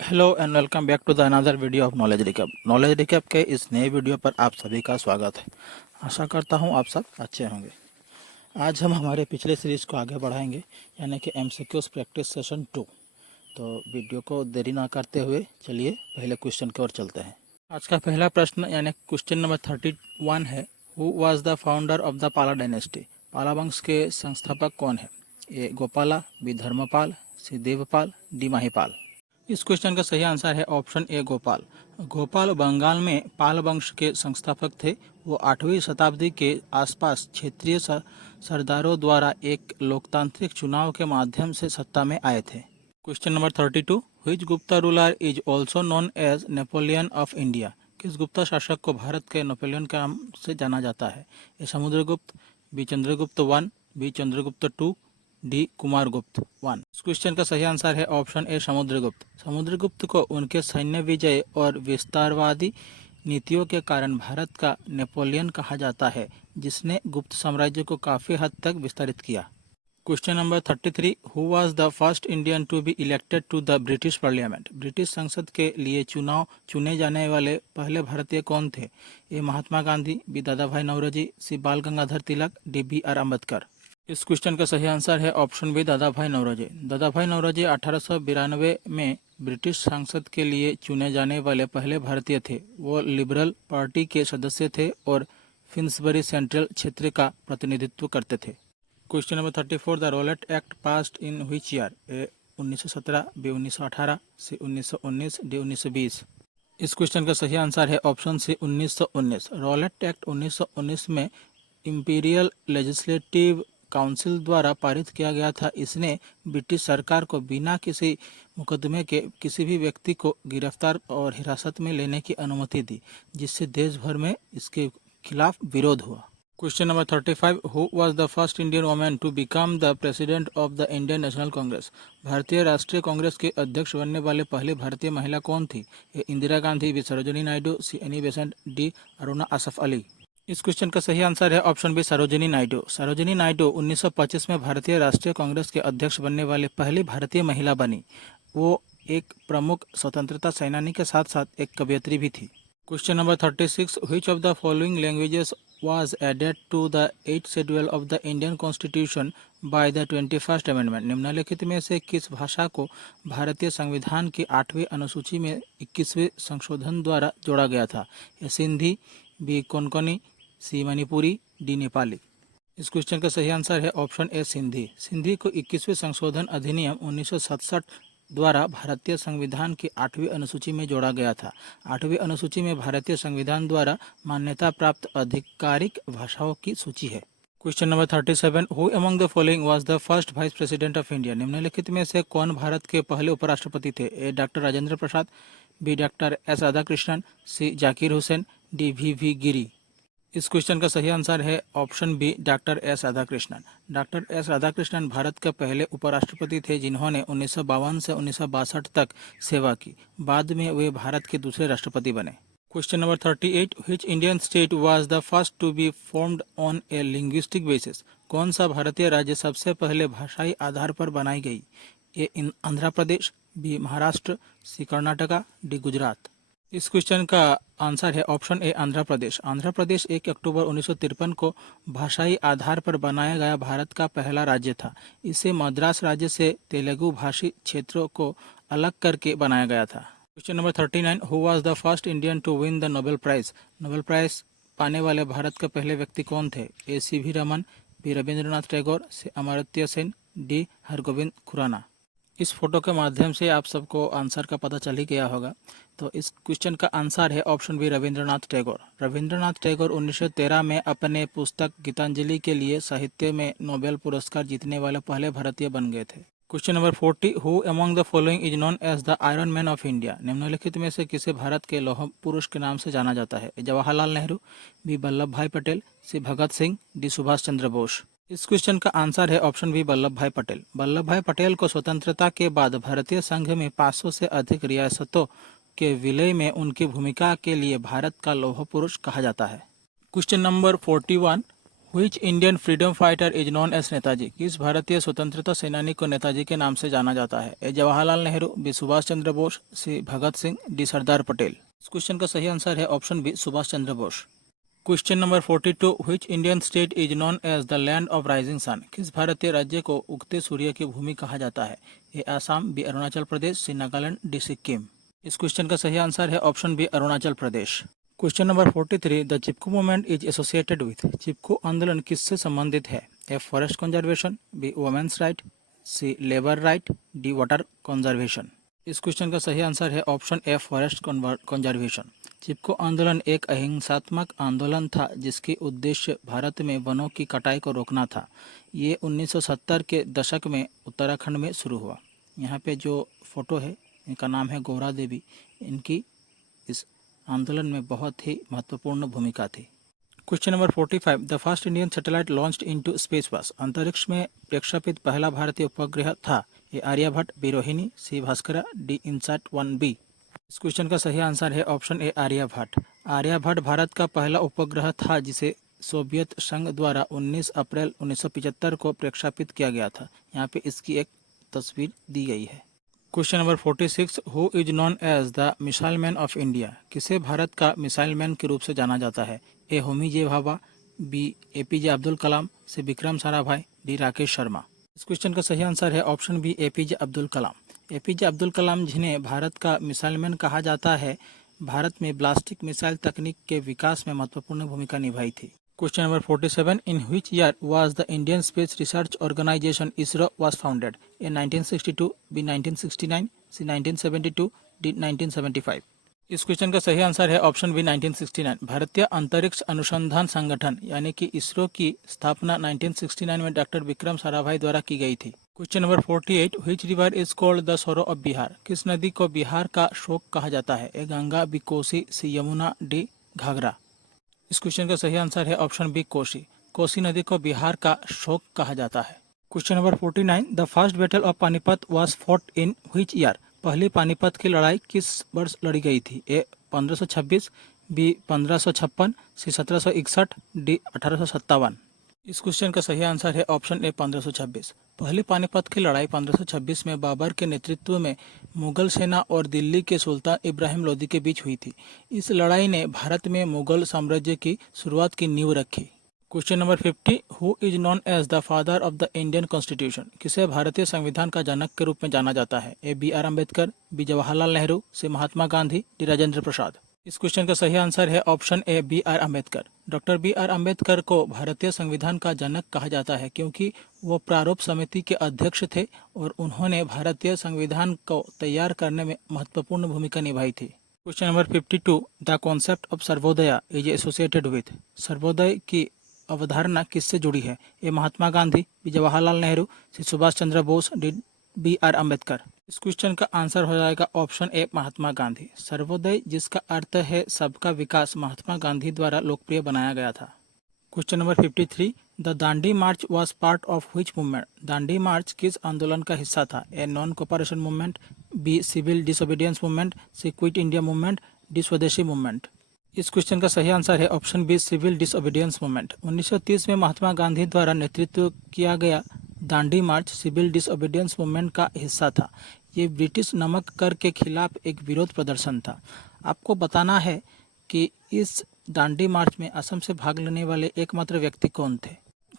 Hello and welcome back to the another video of knowledge recap. Knowledge recap के इस नए video पर आप सभी का स्वागत है। आशा करता हूं आप सब अच्छे होंगे। आज हम हमारे पिछले सीरीज को आगे बढ़ाएंगे, यानी कि एमसीक्यूज प्रैक्टिस सेशन 2। तो वीडियो को देरी ना करते हुए चलिए पहले क्वेश्चन की ओर चलते हैं। आज का पहला प्रश्न यानी क्वेश्चन नंबर 31 है, who was the founder of the पाला डायनेस्टी? पाला वंश के संस्थापक कौन है? ए गोपाला, बी धर्मपाल, सी देवपाल, डी महिपाल। इस क्वेश्चन का सही आंसर है ऑप्शन ए गोपाल। गोपाल बंगाल में पाल वंश के संस्थापक थे। वो 8वीं शताब्दी के आसपास क्षेत्रीय सरदारों द्वारा एक लोकतांत्रिक चुनाव के माध्यम से सत्ता में आए थे। Question number 32, which Gupta ruler is also known as Napoleon of India? किस गुप्ता शासक को भारत के नेपोलियन के नाम से जाना जाता है? A Samudragupta, B Chandragupta 1, B Chandragupta 2, D Kumaragupta 1। इस क्वेश्चन का सही आंसर है ऑप्शन ए समुद्रगुप्त। समुद्रगुप्त को उनके सैन्य विजय और विस्तारवादी नीतियों के कारण भारत का नेपोलियन कहा जाता है, जिसने गुप्त साम्राज्य को काफी हद तक विस्तारित किया। Question number 33, who was the first Indian to be elected to the British Parliament? British संसद के लिए चुने जाने वाले पहले भारतीय कौन थे? ए महात्मा गांधी, बी दादा भाई नौरोजी, सी बाल गंगाधर तिलक, डी बी आर अम्बेडकर। इस क्वेश्चन का सही आंसर है ऑप्शन बी दादा भाई नौरोजी। दादा भाई नौरोजी 1892 में ब्रिटिश संसद के लिए चुने जाने वाले पहले भारतीय थे। वो लिबरल पार्टी के सदस्य थे और फिन्सबरी सेंट्रल क्षेत्र का प्रतिनिधित्व करते थे। Question number 34, the Rowlatt Act passed in which year? A 1917, B 1918, C 1919, D 1920। इस क्वेश्चन का सही आंसर है ऑप्शन सी 1919। रोलेट एक्ट 1919 में इंपीरियल लेजिस्लेटिव काउंसिल द्वारा पारित किया गया था। इसने ब्रिटिश सरकार को बिना किसी मुकदमे के किसी भी व्यक्ति को गिरफ्तार और हिरासत में लेने की अनुमति दी, जिससे देश भर में इसके खिलाफ विरोध हुआ। Question number 35, who was the first Indian women to become the president of the Indian National Congress? भारतीय राष्ट्रीय कांग्रेस के अध्यक्ष बनने वाले पहले भारतीय महिला कौन थी? A Indira Gandhi, B Sarojini Naidu, C Annie Besant, D Aruna Asaf Ali. इस क्वेश्चन का सही आंसर है ऑप्शन बी सरोजिनी नायडू। सरोजिनी नायडू 1925 में भारतीय राष्ट्रीय कांग्रेस के अध्यक्ष बनने वाले पहली भारतीय महिला बनी। वो एक प्रमुख स्वतंत्रता सेनानी के साथ साथ एक कवयित्री भी थी। Question number 36, which of the following languages was added to the 8th schedule of the Indian Constitution by the 21st Amendment? निम्नलिखित में से किस भाषा को भारतीय संविधान की 8वीं अनुसूची में 21वें संशोधन द्वारा जोड़ा गया था? ए सिंधी, बी कोंकणी, सी मणिपुरी, डी नेपाली। इस क्वेश्चन का सही आंसर है ऑप्शन ए सिंधी। सिंधी को 21वें संशोधन अधिनियम 1967 द्वारा भारतीय संविधान की 8वीं अनुसूची में जोड़ा गया था। 8वीं अनुसूची में भारतीय संविधान द्वारा मान्यता प्राप्त आधिकारिक भाषाओं की सूची है। Question number 37, who among the following was the first vice president of India? निम्नलिखित में से कौन भारत के पहले उपराष्ट्रपति थे? A doctor Rajendra Prasad, B doctor S Radhakrishnan, C Zakir Hussain, D V Giri. इस क्वेश्चन का सही आंसर है option B doctor S Radhakrishnan. Doctor S Radhakrishnan Bharat के पहले उपराष्ट्रपति थे, जिन्होंने 1952 से 1962 तक सेवा की। बाद में वे भारत के दूसरे राष्ट्रपति बने। Question number 38, which Indian state was the first to be formed on a linguistic basis? कौन सा भारतीय राज्य सबसे पहले भाषाई आधार पर बनाई गई? ए आंध्र प्रदेश, बी महाराष्ट्र, सी कर्नाटका, डी गुजरात। इस क्वेश्चन का आंसर है ऑप्शन ए आंध्र प्रदेश। आंध्र प्रदेश 1 अक्टूबर 1953 को भाषाई आधार पर बनाया गया भारत का पहला राज्य था। इसे मद्रास राज्य से तेलुगु भाषी क्षेत्रों को अलग करके बनाया गया था। Question number 39, who was the first Indian to win the Nobel prize? Nobel prize पाने वाले भारत के पहले व्यक्ति कौन थे? A C V Raman, B Rabindranath Tagore, C Amartya Sen, D Hargobind Khorana. इस फोटो के माध्यम से आप सबको आंसर का पता चल ही गया होगा। तो इस क्वेश्चन का आंसर है ऑप्शन बी रविंद्रनाथ टैगोर। रविंद्रनाथ टैगोर 1913 में अपने पुस्तक गीतांजलि के लिए साहित्य में नोबेल पुरस्कार जीतने वाले पहले भारतीय बन गए थे। Question number 40, who among the following is known as the Iron Man of India? निम्नलिखित में से किसे भारत के लौह पुरुष के नाम से जाना जाता है? जवाहरलाल नेहरू, बी वल्लभ भाई पटेल, सी भगत सिंह, डी सुभाष चंद्र बोस। इस क्वेश्चन का आंसर है ऑप्शन बी वल्लभ भाई पटेल। वल्लभ भाई पटेल को स्वतंत्रता के बाद भारतीय संघ में 500 से अधिक रियासतों के विलय में उनकी भूमिका के लिए भारत का लौह पुरुष कहा जाता है। Question number 41, Which Indian freedom fighter is known as Netaji? किस भारतीय स्वतंत्रता सेनानी को नेताजी के नाम से जाना जाता है? A Jawaharlal Nehru, B Subhash Chandra Bose, C Bhagat Singh, D Sardar Patel. इस क्वेश्चन का सही आंसर है option B Subhash Chandra Bose. Question number 42, which Indian state is known as the land of rising sun? किस भारतीय राज्य को उगते सूर्य की भूमि कहा जाता है? A Assam, B Arunachal Pradesh, C Nagaland, D Sikkim. इस क्वेश्चन का सही आंसर है option B Arunachal Pradesh. Question number 43, the Chipko movement is associated with? Chipko आंदोलन किससे संबंधित है? A forest conservation, B women's right, C labour right, D water conservation. इस क्वेश्चन का सही आंसर है option A forest conservation. Chipko आंदोलन एक अहिंसात्मक आंदोलन था जिसकी उद्देश्य भारत में वनों की कटाई को रोकना था। ये 1970 के दशक में उत्तराखंड में शुरू हुआ। यहाँ पे जो फोटो है इनका नाम है गौरा देवी। इनकी इस आंदोलन में बहुत ही महत्वपूर्ण भूमिका थी। Question number 45, the first Indian satellite launched into space was? अंतरिक्ष में प्रक्षेपित पहला भारतीय उपग्रह था? ए आर्यभट्ट, बी रोहिणी, सी भास्करा, डी इनसैट 1B। इस क्वेश्चन का सही आंसर है ऑप्शन ए आर्यभट्ट। आर्यभट्ट भारत का पहला उपग्रह था जिसे सोवियत संघ द्वारा 19 अप्रैल 1975 को प्रक्षेपित किया गया था। यहाँ पे इसकी एक तस्वीर दी गई है। Question number 46, who is known as the missile man of India? किसे भारत का मिसाइल मैन के रूप से जाना जाता है? ए होमी जे भाभा, बी APJ अब्दुल कलाम, सी विक्रम साराभाई, डी राकेश शर्मा। इस क्वेश्चन का सही आंसर है option B APJ Abdul Kalam. APJ Abdul Kalam जिन्हें भारत का मिसाइल मैन कहा जाता है, भारत में ब्लास्टिक मिसाइल तकनीक के विकास में महत्वपूर्ण भूमिका निभाई थी। Question number 47, in which year was the Indian Space Research Organisation ISRO was founded? A 1962, B 1969, C 1972, D 1975। इस क्वेश्चन का सही आंसर है ऑप्शन बी 1969। भारतीय अंतरिक्ष अनुसंधान संगठन यानी कि इसरो की स्थापना 1969 में डॉक्टर विक्रम साराभाई द्वारा की गई थी। Question number 48, which river is called the sorrow of Bihar? किस नदी को बिहार का शोक कहा जाता है? ए गंगा, बी कोसी, सी यमुना, डी घाघरा। इस क्वेश्चन का सही आंसर है ऑप्शन बी कोसी। कोसी नदी को बिहार का शोक कहा जाता है। Question number 49, the first battle of Panipat was fought in which year? पहली पानीपत की लड़ाई किस वर्ष लड़ी गई थी? ए 1526, बी 1556, सी 1761, डी 1857। इस क्वेश्चन का सही आंसर है ऑप्शन ए 1526। पहली पानीपत की लड़ाई 1526 में बाबर के नेतृत्व में मुगल सेना और दिल्ली के सुल्तान इब्राहिम लोदी के बीच हुई थी। इस लड़ाई ने भारत में मुगल साम्राज्य की शुरुआत की नींव रखी। Question number 50, who is known as the father of the Indian constitution? किसे भारतीय संविधान का जनक के रूप में जाना जाता है? ए BR अम्बेडकर, बी जवाहरलाल नेहरू, सी महात्मा गांधी, डी राजेंद्र प्रसाद। इस क्वेश्चन का सही आंसर है ऑप्शन ए BR Ambedkar. Doctor BR Ambedkar को भारतीय संविधान का जनक कहा जाता है क्योंकि वो प्रारूप समिति के अध्यक्ष थे और उन्होंने भारतीय संविधान को तैयार करने में महत्वपूर्ण भूमिका निभाई थी। Question number 52, the concept of Sarvodaya is associated with? Sarvodaya की अवधारणा किससे जुड़ी है? ए Mahatma Gandhi, B Jawaharlal Nehru, C Subhash Chandra Bose, D BR Ambedkar. इस क्वेश्चन का आंसर हो जाएगा ऑप्शन ए महात्मा गांधी। सर्वोदय जिसका अर्थ है सबका विकास, महात्मा गांधी द्वारा लोकप्रिय बनाया गया था। Question number 53, the Dandi march was part of which movement? Dandi march किस आंदोलन का हिस्सा था? A non cooperation movement, B civil disobedience movement, C quit India movement, D swadeshi movement. इस क्वेश्चन का सही आंसर है option B civil disobedience movement. 1930 में महात्मा गांधी द्वारा नेतृत्व किया गया Dandi march civil disobedience movement का हिस्सा था। ये ब्रिटिश नमक कर के खिलाफ एक विरोध प्रदर्शन था। आपको बताना है कि इस दांडी मार्च में असम से भाग लेने वाले एकमात्र व्यक्ति कौन थे।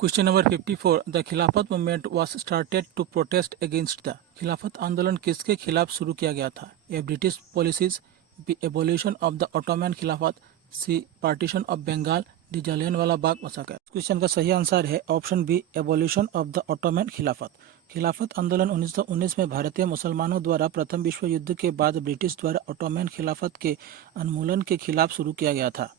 Question number 54, the Khilafat movement was started to protest against the? खिलाफत आंदोलन किसके खिलाफ शुरू किया गया था? A British policies, B abolition of the Ottoman Khilafat, C partition of Bengal, D Jallianwala Bagh massacre. Question का सही आंसर है option B abolition of the Ottoman Khilafat. खिलाफत आंदोलन 1919 में भारतीय मुसलमानों द्वारा प्रथम विश्व युद्ध के बाद ब्रिटिश द्वारा ऑटोमन खिलाफत के उन्मूलन के खिलाफ शुरू किया गया था।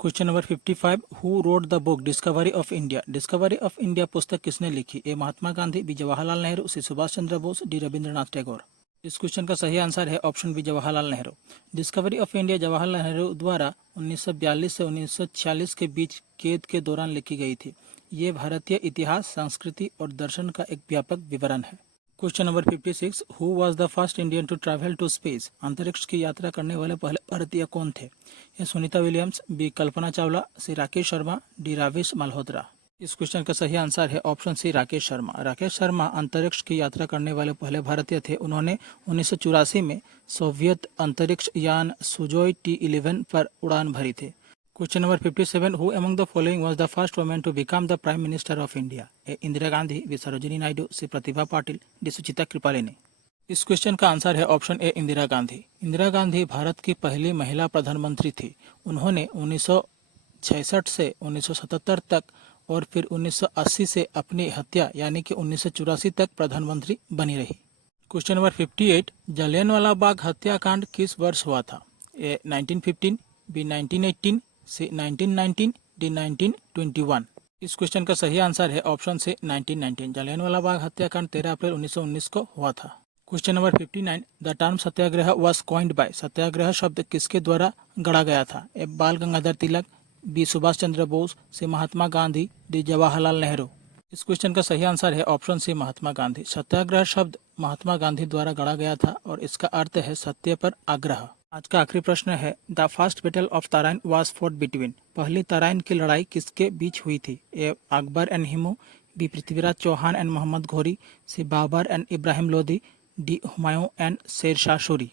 Question number 55, who wrote the book Discovery of India? Discovery of India पुस्तक किसने लिखी? A Mahatma Gandhi, B Jawaharlal Nehru, C Subhash Chandra Bose, D Rabindranath Tagore. इस क्वेश्चन का सही आंसर है option B Jawaharlal Nehru. Discovery of India Jawaharlal Nehru द्वारा 1942 से 1946 के बीच कैद के दौरान लिखी गई थी। ये भारतीय इतिहास, संस्कृति और दर्शन का एक व्यापक विवरण है। Question number 56, who was the first Indian to travel to space? अंतरिक्ष की यात्रा करने वाले पहले भारतीय कौन थे? A Sunita Williams, B Kalpana Chawla, C Rakesh Sharma, D Ravesh Malhotra. इस क्वेश्चन का सही आंसर है ऑप्शन सी राकेश शर्मा। राकेश शर्मा अंतरिक्ष की यात्रा करने वाले पहले भारतीय थे। उन्होंने 1984 में सोवियत अंतरिक्ष यान सुजोय T-11 पर उड़ान भरी थी। Question number 57, who among the following was the first women to become the prime minister of India? A Indira Gandhi, B Sarojini Naidu, C Pratibha Patil, D Sucheta Kripalani. इस क्वेश्चन का आंसर है ऑप्शन ए इंदिरा गांधी। इंदिरा गांधी भारत की पहली महिला प्रधानमंत्री थी। उन्होंने 1966 से 1977 तक और फिर 1980 से अपनी हत्या यानी कि 1984 तक प्रधानमंत्री बनी रही। क्वेश्चन नंबर 58, जलियांवाला बाग हत्याकांड किस वर्ष हुआ था? ए 1915, बी 1918, सी 1919, डी 1921। इस क्वेश्चन का सही आंसर है ऑप्शन से 1919। जलियांवाला बाग हत्याकांड 13 अप्रैल 1919 को हुआ था। Question number 59, the term satyagraha was coined by. Satyagraha शब्द किसके द्वारा गढ़ा गया था? A Bal Gangadhar Tilak, B Subhash Chandra Bose, C Mahatma Gandhi, D Jawaharlal Nehru. इस क्वेश्चन का सही आंसर है ऑप्शन सी महात्मा गांधी। सत्याग्रह शब्द महात्मा गांधी द्वारा गढ़ा गया था और इसका अर्थ है सत्य पर आग्रह। आज का आखिरी प्रश्न है, the first battle of Tarain was fought between. पहली तराइन की लड़ाई किसके बीच हुई थी? A Akbar and Hemu, B Prithviraj Chauhan and Mohammad Ghori, C Babur and Ibrahim Lodi, D Humayun and Sher Shah Suri.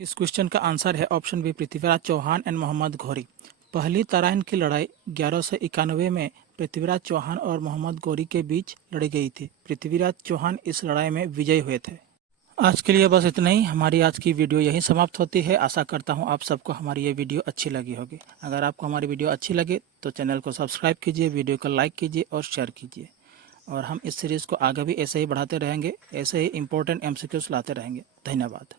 इस क्वेश्चन का आंसर है option B Prithviraj Chauhan and Mohammad Ghori. पहली तराइन की लड़ाई 1191 में पृथ्वीराज चौहान और मोहम्मद घोरी के बीच लड़ी गई थी। पृथ्वीराज चौहान इस लड़ाई में विजयी हुए थे। आज के लिए बस इतना ही। हमारी आज की वीडियो यहीं समाप्त होती है। आशा करता हूँ आप सबको हमारी ये वीडियो अच्छी लगी होगी। अगर आपको हमारी वीडियो अच्छी लगे तो चैनल को सब्सक्राइब कीजिए, वीडियो को लाइक कीजिए और शेयर कीजिए। और हम इस सीरीज़ को आगे भी ऐसे ही बढ़ाते रहेंगे, ऐसे ही इंपॉर्टेंट MCQs लाते रहेंगे। धन्यवाद।